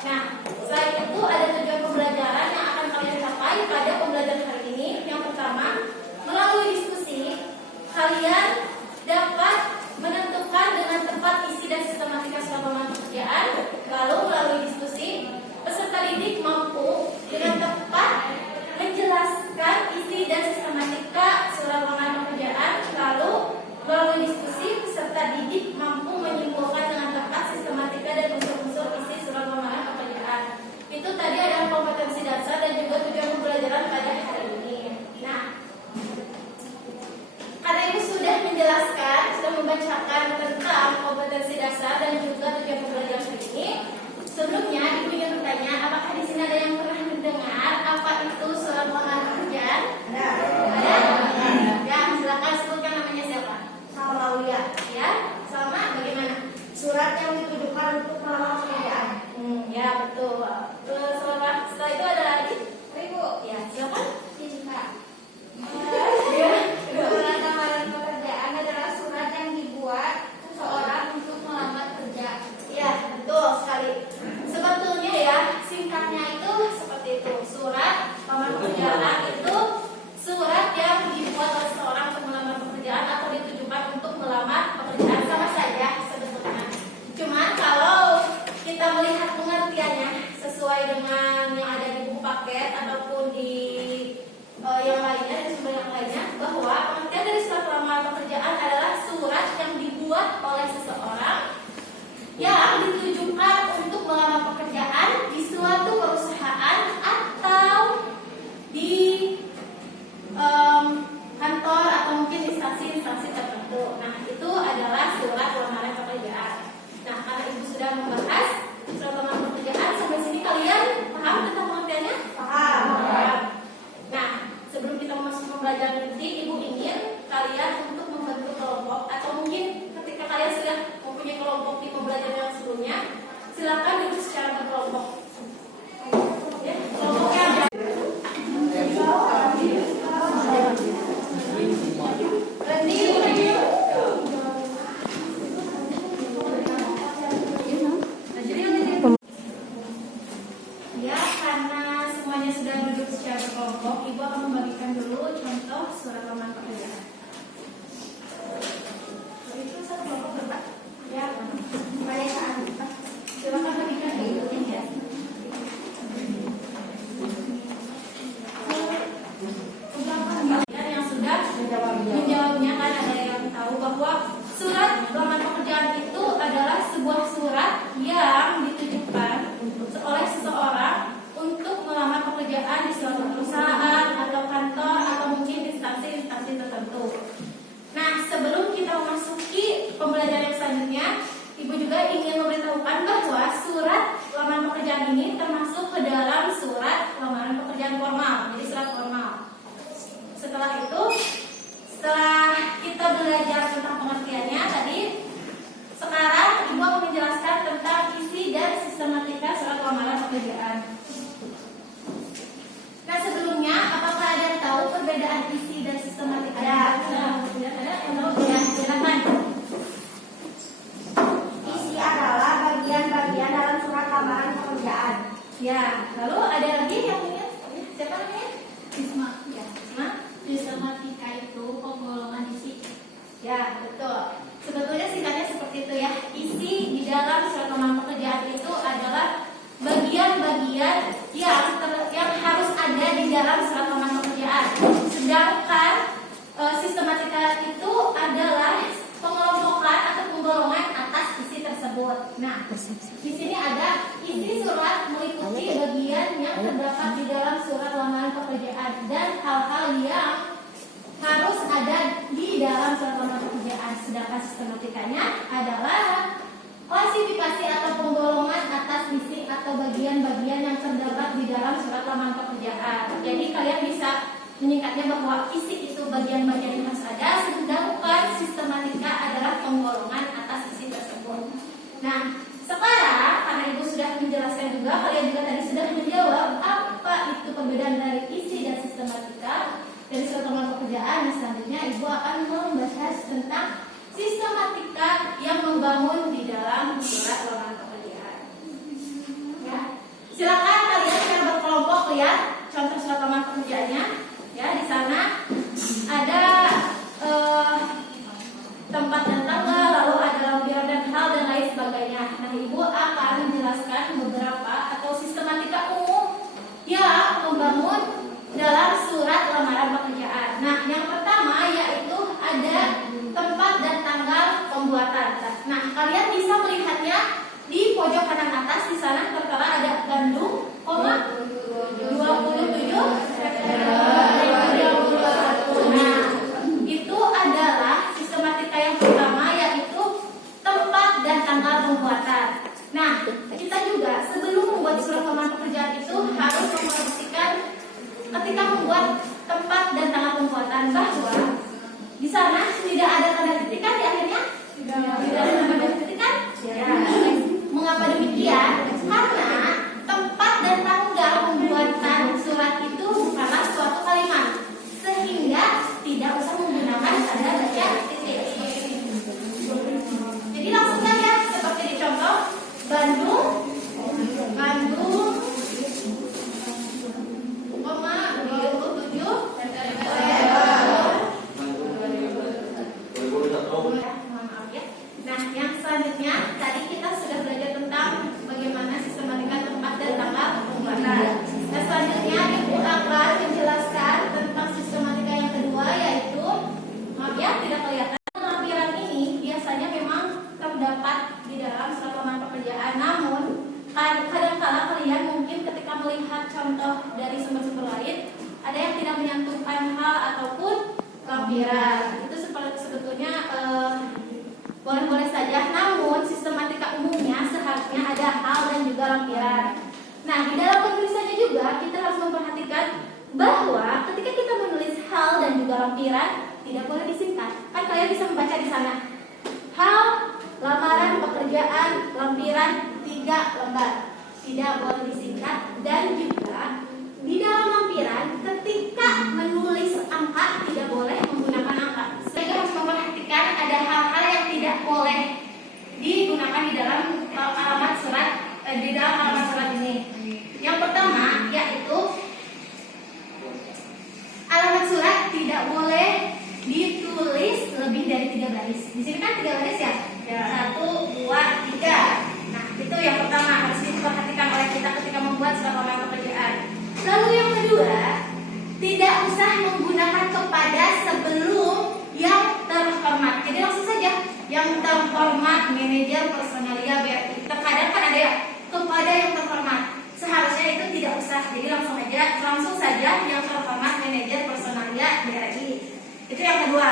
Nah, selain itu ada tujuan pembelajaran yang akan kalian capai pada pembelajaran hari ini. Yang pertama, melalui diskusi kalian dapat menentukan dengan tepat isi dan sistematika surat lamaran pekerjaan. Lalu melalui diskusi peserta didik mampu dengan tepat menjelaskan isi dan sistematika surat lamaran pekerjaan. Lalu melalui diskusi peserta didik mampu menyimpulkan dengan tepat sistematika dan unsur-unsur isi surat lamaran pekerjaan. Itu tadi adalah kompetensi dasar dan juga tujuan pembelajaran pada hari ini. Nah, karena Ibu sudah menjelaskan, sudah membacakan tentang kompetensi dasar dan juga tujuan pembelajaran hari ini. Sebelumnya Ibu ingin bertanya, apakah di sini ada yang pernah mendengar apa itu surat lamaran pekerjaan? Ada? Ya, silakan sebutkan namanya siapa? Salawiyah. Ya, sama bagaimana? Surat yang ditujukan untuk melamar pekerjaan. Ya betul. Setelah itu ada lagi? Ibu, Ya, silakan. cinta. Ya. Surat lamaran pekerjaan adalah surat yang dibuat seseorang untuk melamar kerja. Ya, betul sekali. Sebetulnya ya, singkatnya itu seperti itu. Surat lamaran pekerjaan itu surat yang dibuat oleh seseorang untuk melamar pekerjaan atau ditujukan untuk melamar pekerjaan, sama saja sebetulnya. Cuman kalau kita melihat pengertiannya sesuai dengan yang ada di buku paket ataupun di yang lainnya, di sumber yang lainnya, bahwa pengertian dari surat lamaran pekerjaan adalah surat yang dibuat oleh seseorang yang ditujukan untuk melamar pekerjaan di suatu perusahaan atau di kantor atau mungkin instansi-instansi tertentu. Nah, itu adalah surat lamaran pekerjaan. Nah, karena Ibu sudah membahas surat lamaran pekerjaan, sampai sini kalian paham tentang pengertiannya? Paham. Nah, sebelum kita masuk pembelajaran inti, Ibu ingin kalian untuk membentuk kelompok, atau mungkin ketika kalian sudah mempunyai kelompok di pembelajaran yang sebelumnya, silakan duduk secara berkelompok. Ya, kelompoknya ada. Ya, karena semuanya sudah duduk secara berkelompok, Ibu akan membagikan dulu contoh surat lamaran pekerjaan. Itu satu kelompok berapa? Ya, pada saat silakan bagikan dulu ya. Yang sudah menjawabnya kan ada yang tahu bahwa surat lamaran pekerjaan itu adalah sebuah surat yang ditujukan oleh seseorang untuk melamar pekerjaan di suatu perusahaan atau kantor atau mungkin instansi-instansi tertentu. Nah, sebelum kita memasuki pembelajaran selanjutnya, Ibu juga ingin memberitahukan bahwa surat lamaran pekerjaan ini termasuk ke dalam surat lamaran pekerjaan formal, jadi surat formal. Setelah itu, setelah kita belajar tentang pengertiannya tadi, sekarang Ibu akan menjelaskan tentang isi dan sistematika surat lamaran pekerjaan. Nah, sebelumnya, apakah ada yang tahu perbedaan isi dan sistematika? Ada yang tahu? Ya, silakan. Isi adalah bagian-bagian dalam surat lamaran pekerjaan. Ya, lalu ada lagi yang ingat? Siapa namanya? Isma. Ya, Isma. Sistematika itu penggolongan isi. Ya, betul. Sebetulnya singkatnya seperti itu ya. Isi di dalam surat lamaran pekerjaan itu adalah bagian-bagian yang harus ada di dalam surat lamaran pekerjaan. Sedangkan sistematika itu adalah pengelompokan atau penggolongan atas isi tersebut. Nah, di sini ada isi surat meliputi bagian yang terdapat di dalam surat lamaran pekerjaan dan hal-hal yang harus ada di dalam surat lamaran pekerjaan. Sedangkan sistematikanya adalah klasifikasi atau penggolongan atas isi atau bagian-bagian yang terdapat di dalam surat lamaran pekerjaan. Jadi kalian bisa menyingkatnya bahwa isi itu bagian-bagian yang harus ada, sedangkan sistematika adalah penggolongan atas isi tersebut. Nah, sekarang karena Ibu sudah menjelaskan juga, kalian juga tadi sudah menjawab apa itu perbedaan dari isi dan sistematika dari surat lamaran pekerjaan. Nah, selanjutnya Ibu akan membahas tentang sistematika yang membangun di dalam surat lamaran pekerjaan. Ya. membuat tempat dan tanggal pembuatan, bahwa di sana tidak ada tanda titik kan di akhirnya? Tidak ada tanda titik kan? Ya. Mengapa demikian? Karena tempat dan tanggal pembuatan surat itu bukanlah suatu kalimat, sehingga tidak usah menggunakan tanda baca titik. Jadi langsung saja seperti di contoh Bandung, koma 27 maaf ya. Nah, yang selanjutnya tadi kita sudah belajar tentang bagaimana sistematika tempat dan tanggal pembuatan. Nah, selanjutnya Ibu akan menjelaskan tentang sistematika yang kedua, yaitu maaf ya, tidak kelihatan. Lampiran ini biasanya memang terdapat di dalam surat lamaran pekerjaan, namun kadang-kala kalian mungkin ketika melihat contoh dari sumber-sumber lain ada yang tidak menyantumkan hal ataupun lampiran. Itu sebetulnya boleh-boleh saja, namun sistematika umumnya seharusnya ada hal dan juga lampiran. Nah, di dalam penulisannya juga kita harus memperhatikan bahwa ketika kita menulis hal dan juga lampiran tidak boleh disingkat. Kan kalian bisa membaca di sana. Hal, lamaran pekerjaan, lampiran 3 lembar. Tidak boleh disingkat, dan juga di dalam lampiran ketika menulis angka tidak boleh menggunakan angka. Sehingga harus memperhatikan ada hal-hal yang tidak boleh digunakan di dalam alamat surat ini. Yang pertama yaitu alamat surat tidak boleh ditulis lebih dari 3 baris. Di sini kan 3 baris ya? 1, 2, 3. Nah, itu yang pertama harus diperhatikan oleh kita ketika membuat surat lamaran pekerjaan. Lalu yang kedua, tidak usah menggunakan kepada sebelum yang terhormat. Jadi langsung saja yang terhormat, manajer, personalia, BRI. Terkadang kan ada ya kepada yang terhormat. Seharusnya itu tidak usah. Jadi langsung saja yang terhormat, manajer, personalia, BRI. Itu yang kedua.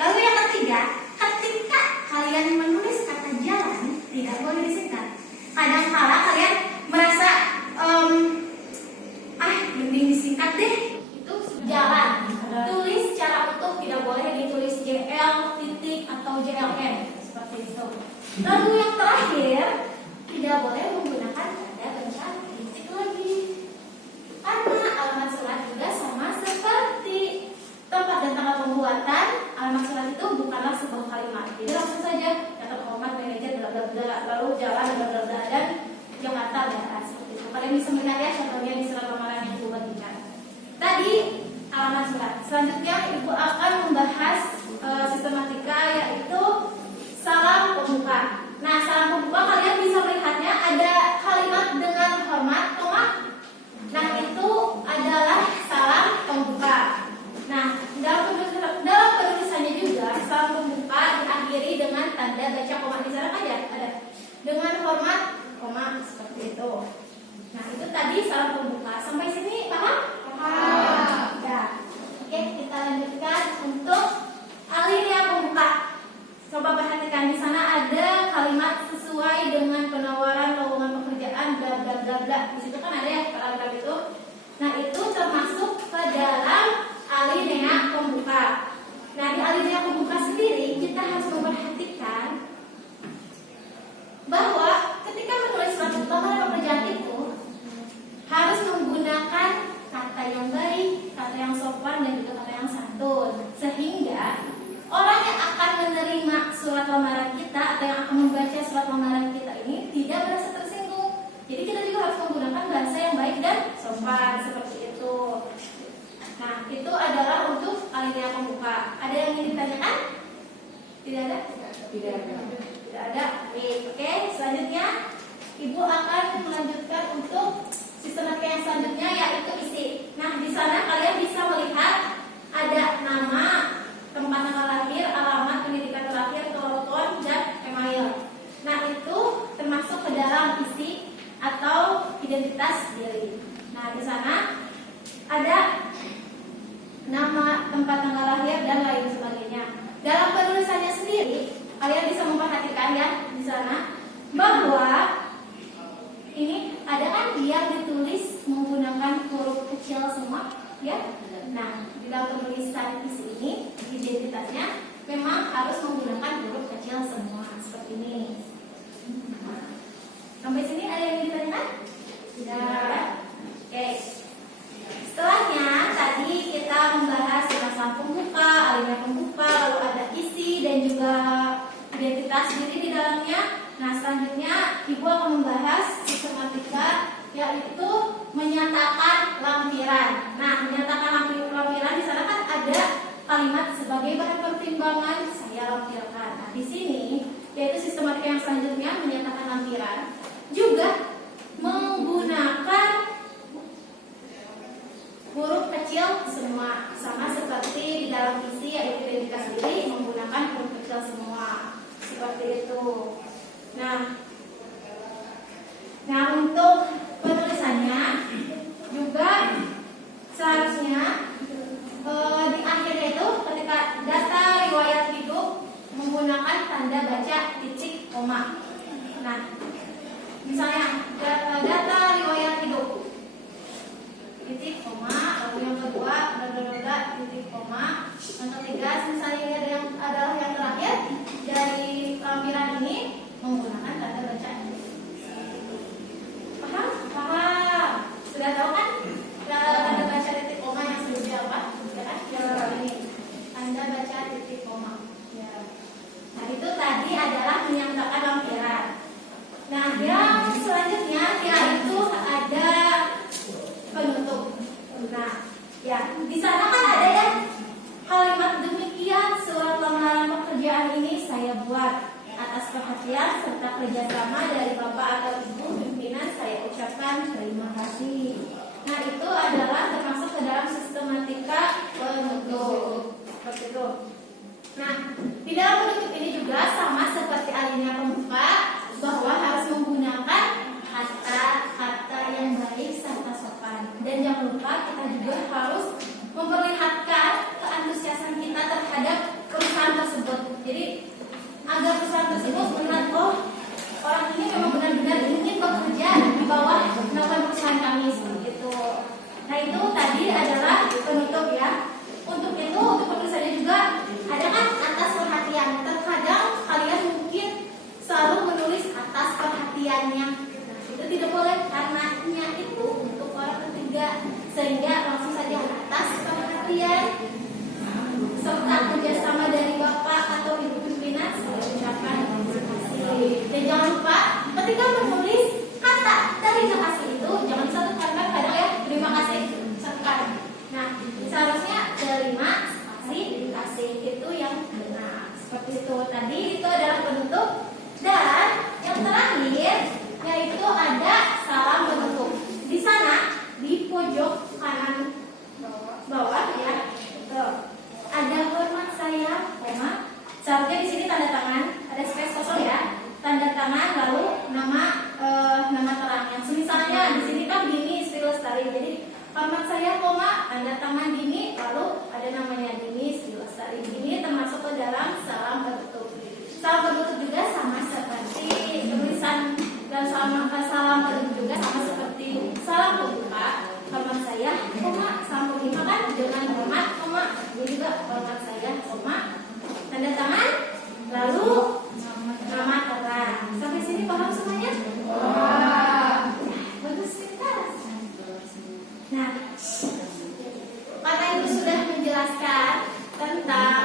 Lalu yang ketiga, ketika kalian menulis kata jalan tidak boleh disingkat. Kadang-kala kalian merasa mending disingkat deh. Itu jalan. Tulis secara utuh, tidak boleh ditulis JL titik atau JLN seperti itu. Lalu yang terakhir, tidak boleh menggunakan tanda baca titik lagi. Karena alamat surat juga sama seperti tempat dan tanggal pembuatan. Alamat surat itu bukanlah sebuah kalimat. Jadi langsung saja yang terhormat, manajer, bla bla bla, lalu jalan, bla bla bla, dan Jakarta Barat seperti itu. Kalian bisa melihat ya contohnya di surat lamaran yang Ibu bagikan. Tadi alamat surat. Selanjutnya Ibu akan membahas sistematika, yaitu salam pembuka. Nah, salam pembuka kalian bisa melihatnya ada kalimat dengan hormat, koma. Nah, itu adalah salam pembuka. Nah, dalam penulisannya juga salam pembuka diakhiri dengan tanda baca koma. Di sana kan ya ada dengan hormat, koma, seperti itu. Nah, itu tadi salam pembuka. Sampai sini paham? Paham. Ya. Oke, kita lanjutkan untuk alinea pembuka. Coba perhatikan di sana ada kalimat sesuai dengan penawaran lowongan pekerjaan bla bla bla bla. Di situ kan ada ya paragraf itu. Nah, itu termasuk ke dalam alinea pembuka. Nah, di alinea pembuka sendiri kita harus memperhatikan bahwa ketika menulis surat lamaran pekerjaan itu harus menggunakan kata yang baik, kata yang sopan, dan juga kata yang santun, sehingga orang yang akan menerima surat lamaran kita atau yang akan membaca surat lamaran kita ini tidak merasa tersinggung. Jadi kita juga harus menggunakan bahasa yang baik dan sopan seperti itu. Nah, itu adalah untuk alinea pembuka. Ada yang ingin ditanyakan? Tidak ada? Tidak ada. Tidak ada. Oke, selanjutnya Ibu akan melanjutkan untuk sistematika yang selanjutnya, yaitu isi. Nah, di sana kalian bisa melihat ada nama, tempat tanggal lahir, alamat pendidikan terakhir, telepon, dan email. Nah, itu termasuk ke dalam isi atau identitas diri. Nah, di sana ada nama, tempat tanggal lahir, dan lain sebagainya. Dalam penulisannya sendiri, kalian bisa memperhatikan ya di sana bahwa ini ada kan yang ditulis menggunakan huruf kecil semua, ya. Nah, di dalam penulisan isi ini, identitasnya memang harus menggunakan huruf kecil semua seperti ini. Nah, sampai sini ada yang ditanyakan? Tidak. Oke. Setelahnya tadi kita membahas masalah pembuka, alinea pembuka, lalu ada isi dan juga identitas diri di dalamnya. Nah, selanjutnya Ibu akan membahas sistematika, yaitu menyatakan lampiran. Nah, menyatakan lampiran di sana kan ada kalimat sebagai bahan pertimbangan saya lampirkan. Nah, di sini yaitu sistematika yang selanjutnya menyatakan lampiran juga menggunakan huruf kecil semua, sama seperti di dalam isi yaitu identitas diri menggunakan huruf kecil semua seperti itu. Nah, untuk penulisannya juga seharusnya di akhirnya itu ketika data riwayat hidup menggunakan tanda baca titik koma. Nah, misalnya data riwayat hidup titik koma, lalu yang kedua titik koma, yang ketiga misalnya ini adalah yang terakhir dari lampiran ini menggunakan tanda baca. Paham? Sudah tahu kan tanda baca titik koma yang sebelumnya apa? Ya kan? Yang ini tanda baca titik koma. Ya. Nah, itu tadi adalah menyatakan lampiran. Nah, yang selanjutnya yaitu ada penutup. Nah, ya di sana kan ada ya kalimat demikian surat lamaran pekerjaan ini saya buat atas perhatian serta kerjasama dari Bapak atau Ibu pimpinan saya ucapkan terima kasih. Nah, itu adalah termasuk ke dalam sistematika penutup. Seperti itu. Nah, di dalam penutup ini juga sama seperti alinea pembuka bahwa harus menggunakan kata-kata yang baik serta sopan. Dan jangan lupa kita juga harus memperlihatkan keantusiasan kita terhadap perusahaan tersebut. Jadi agar perusahaan tersebut melihat, oh, orang ini memang benar-benar ingin bekerja di bawah naungan perusahaan kami seperti itu. Nah, itu tadi adalah penutup ya. Untuk itu, untuk penulisannya juga ada kan atas perhatian. Terkadang kalian mungkin selalu menulis atas perhatiannya. Nah, itu tidak boleh karena itu untuk orang ketiga, sehingga langsung saja atas perhatian serta kerjasama dari Bapak atau Ibu pimpinan saya ucapkan terima kasih. Dan jangan lupa ketika menulis kata terima kasih itu jangan satu kalimat, kadang ya terima kasih satu kali. Nah, seharusnya terima kasih itu yang benar. Seperti itu tadi, itu adalah penutup. Dan yang terakhir yaitu ada salam penutup. Di sana di pojok kanan bawah ya, ada hormat saya, koma. Seharusnya di sini tanda tangan, ada space kosong ya. Tanda tangan lalu nama terangnya. Misalnya di sini kan Dini Sri Lestari. Jadi hormat saya, koma, tanda tangan Dini, lalu ada namanya Dini Sri Lestari. Ini termasuk ke dalam salam penutup. Salam penutup juga sama seperti tulisan dan salam penutup juga sama seperti salam pembuka. Hormat saya, koma, salam pembuka kan dengan hormat, koma. Ini juga hormat saya, koma, tanda tangan, lalu nama terang. Sampai sini paham semuanya? Bagus kita. Nah, karena Ibu sudah menjelaskan tentang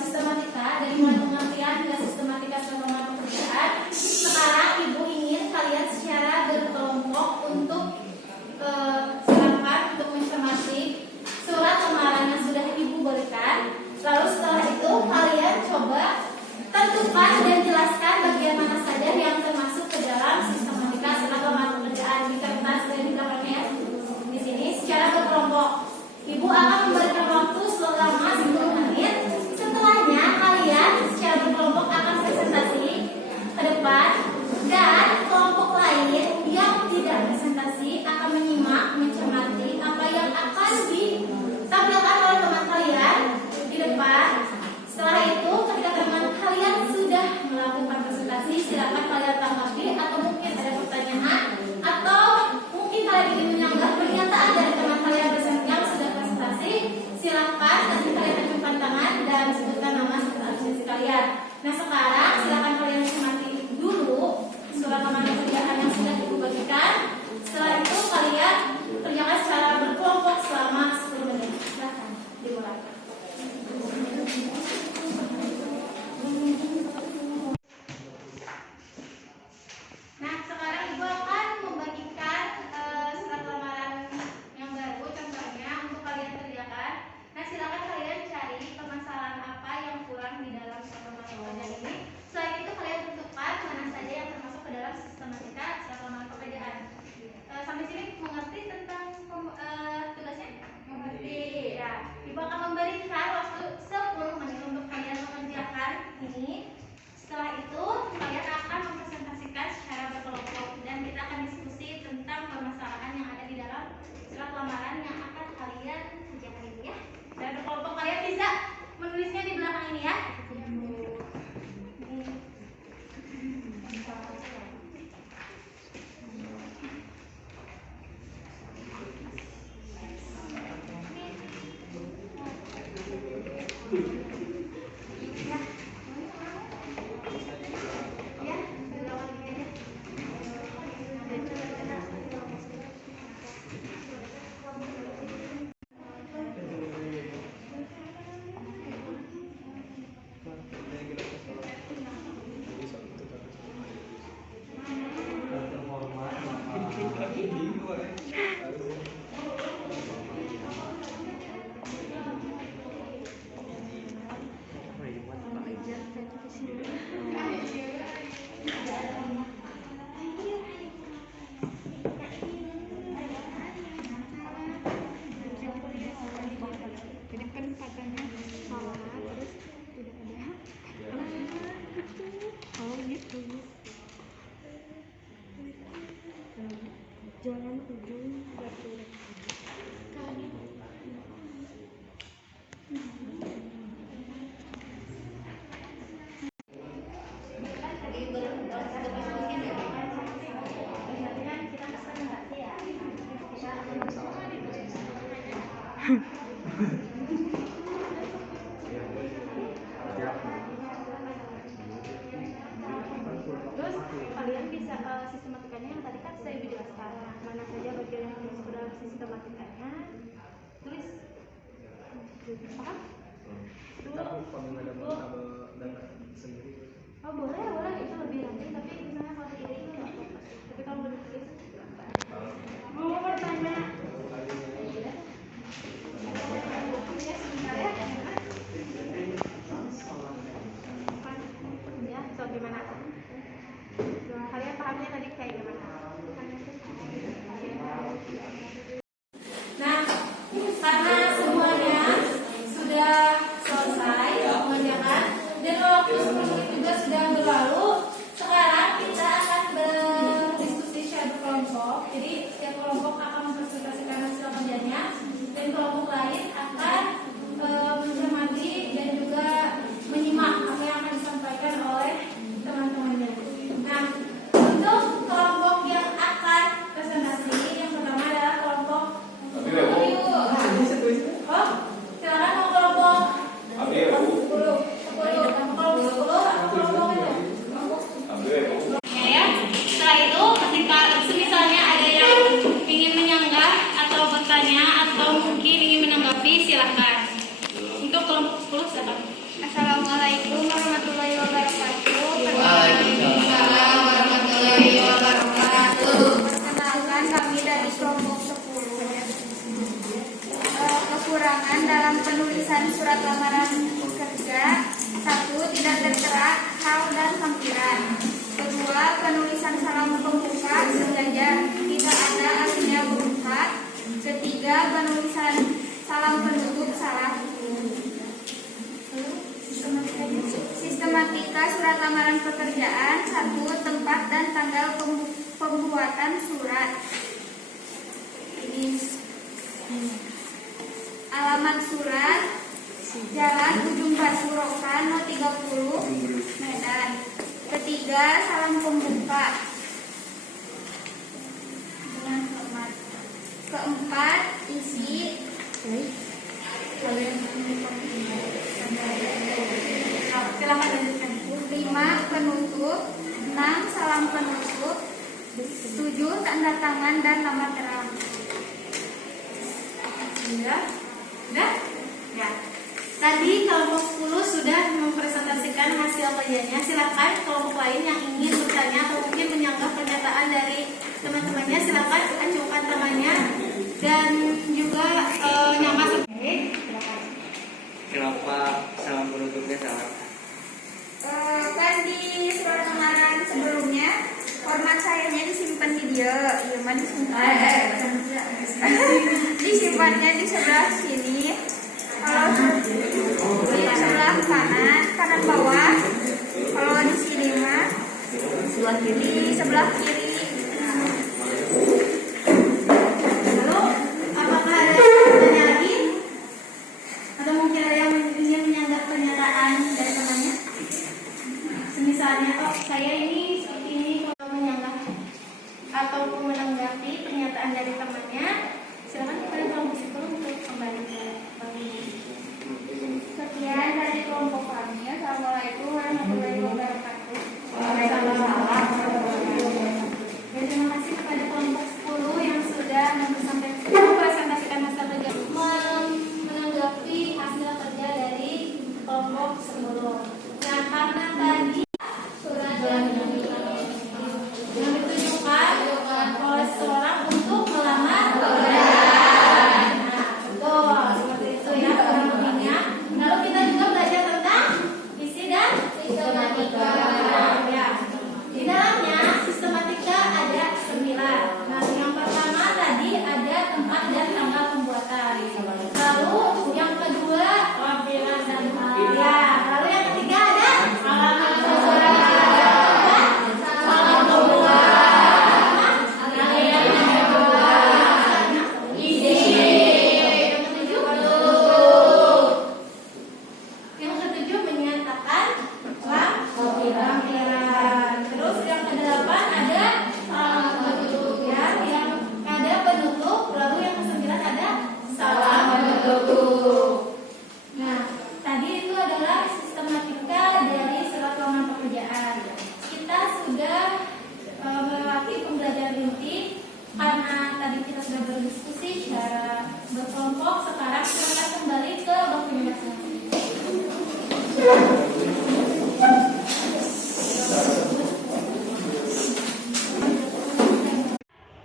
sistematika dari mulai pengertian hingga sistematika selama pekerjaan, sekarang Ibu ingin kalian secara berkelompok untuk silakan untuk mencermati surat lamaran yang sudah Ibu berikan. Jadi penempatannya salah, terus tidak ada. Oh gitu. Jangan ujung batu. Terus kalian bisa sistematikanya yang tadi kan saya jelaskan mana saja bagian yang harus sudah sistematikanya. Tulis paham? Oh boleh boleh itu lebih nanti tapi misalnya kalau ini itu nggak apa-apa. Tapi kalau udah tulis mau bertanya ya so gimana? Kalian pahamnya tadi kayak gimana? Nah, karena semuanya sudah selesai mengerjakan dan waktu 10 menit juga sudah berlalu, sekarang kita akan berdiskusi secara kelompok. Jadi setiap kelompok akan mempresentasikan hasil kerjanya dan kelompok lain akan mencermati dan juga menyimak apa yang akan disampaikan oleh teman-temannya. Nah, untuk kelompok yang akan presentasi, yang pertama adalah kelompok oh, silakan mau kelompok 10 Oke ya. Setelah itu ketika misalnya ada yang ingin menyanggah atau bertanya atau mungkin ingin menanggapi silakan. Untuk kelompok 10 silakan. Assalamualaikum warahmatullahi wabarakatuh. Waalaikumsalam warahmatullahi wabarakatuh. Perkenalkan kami dari kelompok 10. Kekurangan dalam penulisan surat lamaran kerja: 1. Tidak tertera hal dan lampiran. 2. Penulisan salam pembuka sengaja tidak ada artinya berupa. 3. Penulisan salam penutup salah. Sistematika surat lamaran pekerjaan: 1. Tempat dan tanggal pembuatan surat. Ini alamat surat: Jalan Ujung Batu Rokan No 30 Medan. 3. Salam pembuka dengan hormat. 4. Isi. Silakan lanjutkan. 5. Penutup. 6. Salam penutup. 7. Tanda tangan dan nama terang. Sudah? Sudah? Ya. Tadi kelompok 10 sudah mempresentasikan hasil kerjanya. Silakan kelompok lain yang ingin bertanya atau mungkin menyanggah pernyataan dari teman-temannya, silakan acungkan tangannya dan juga nyaman. Oke, silakan. Kenapa salam penutupnya salah? Kan di surat lamaran sebelumnya format sayanya disimpan di dia, iya mah disimpan. Disimpannya di sebelah sini. Kalau di sebelah kanan bawah. Kalau di sini mah di sebelah kiri. Lalu, apakah ada yang bertanya lagi? Atau mungkin ada yang ingin menyanggah pernyataan dari temannya? Misalnya, oh saya ini seperti ini, kalau menyanggah ataupun menanggapi pernyataan dari temannya, silakan kepada kelompok 10 untuk kembali ke bagi. Sekian dari kelompok kami. Assalamualaikum warahmatullahi wabarakatuh. Waalaikumsalam. Dan terima kasih kepada kelompok 10 yang sudah mempresentasikan hasil kerja, menanggapi hasil kerja dari kelompok 10. Nah, karena tadi surat yang ditujukan oleh seseorang untuk melengkapi pembelajaran inti. Karena tadi kita sudah berdiskusi secara berkelompok, sekarang silakan kembali ke waktunya masing-masing.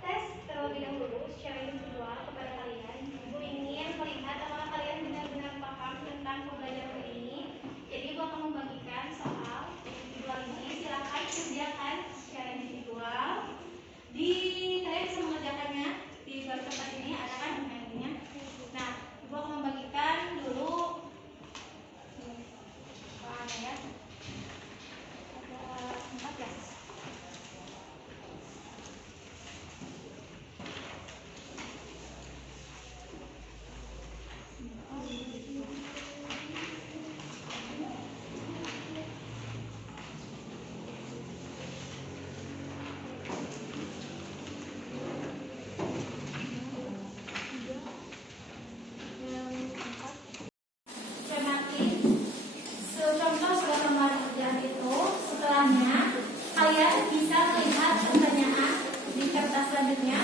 Tes terlebih dahulu secara individual kepada kalian. Ibu ingin melihat apakah kalian benar-benar paham tentang pembelajaran ini. Jadi Ibu akan membagikan soal individual ini. Silakan kerjakan secara individual. Kalian bisa mengerjakannya di bawah tempat ini, ada kan emailnya. Nah, Ibu akan membagikan dulu soalnya ya. Ada 14. Cermati secontoh surat lembaran kerjaan itu. Setelahnya kalian bisa melihat pertanyaan di kertas selanjutnya.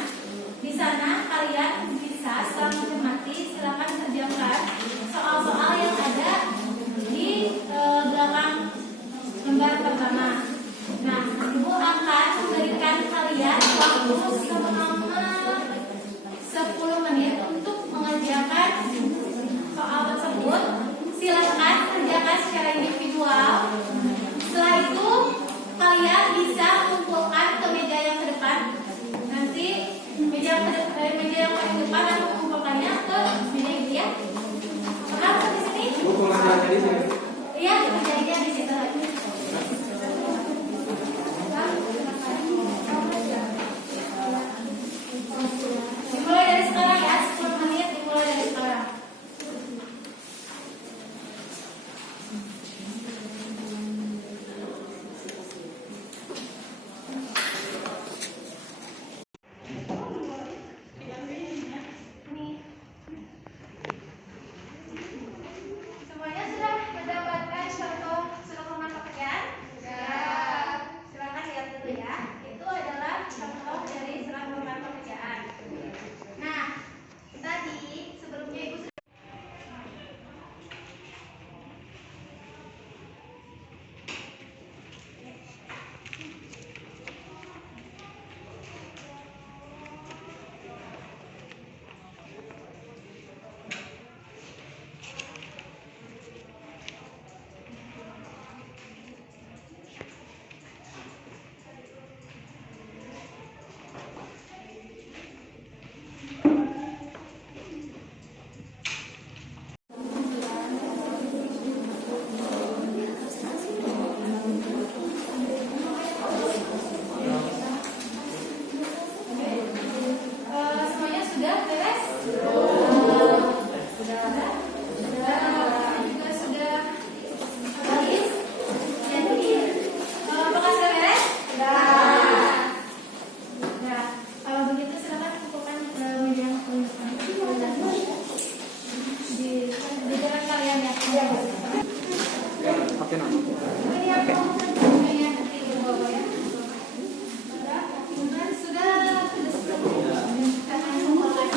Di sana kalian bisa setelah mencermati silakan kerjakan soal-soal yang ada di belakang lembar pertama. Nah, Ibu akan memberikan kalian waktu selama 10 menit untuk mengerjakan soal tersebut. Silakan kerjakan secara individual. Setelah itu kalian bisa kumpulkan ke meja yang ke depan. Nanti meja yang paling depan akan mengumpulkannya ke meja itu ya. Paham di sini? Iya, kerjanya di situ. Dimulai dari sekarang ya, 10 menit dimulai dari sekarang. Semuanya sudah mendapatkan contoh surat lembar pekerjaan? Sudah. Silakan lihat dulu ya. Itu adalah contoh dari surat lembar pekerjaan. Nah, tadi sebelumnya Ibu sudah semuanya sudah beres? Sudah. Juga sudah habis. Jadi, apakah sudah beres? Sudah. Nah, kalau begitu silakan kumpulkan meja yang paling depan. Di jalan kalian ya. Oke, Nak. Ini aku meja nanti dibawa ya. Sudah. Jangan kumpulkan.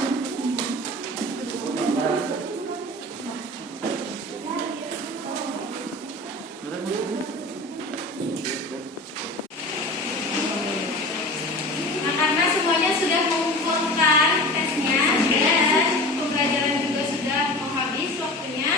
Nah, karena semuanya sudah mengumpulkan tesnya dan pembelajaran juga sudah mau habis waktunya,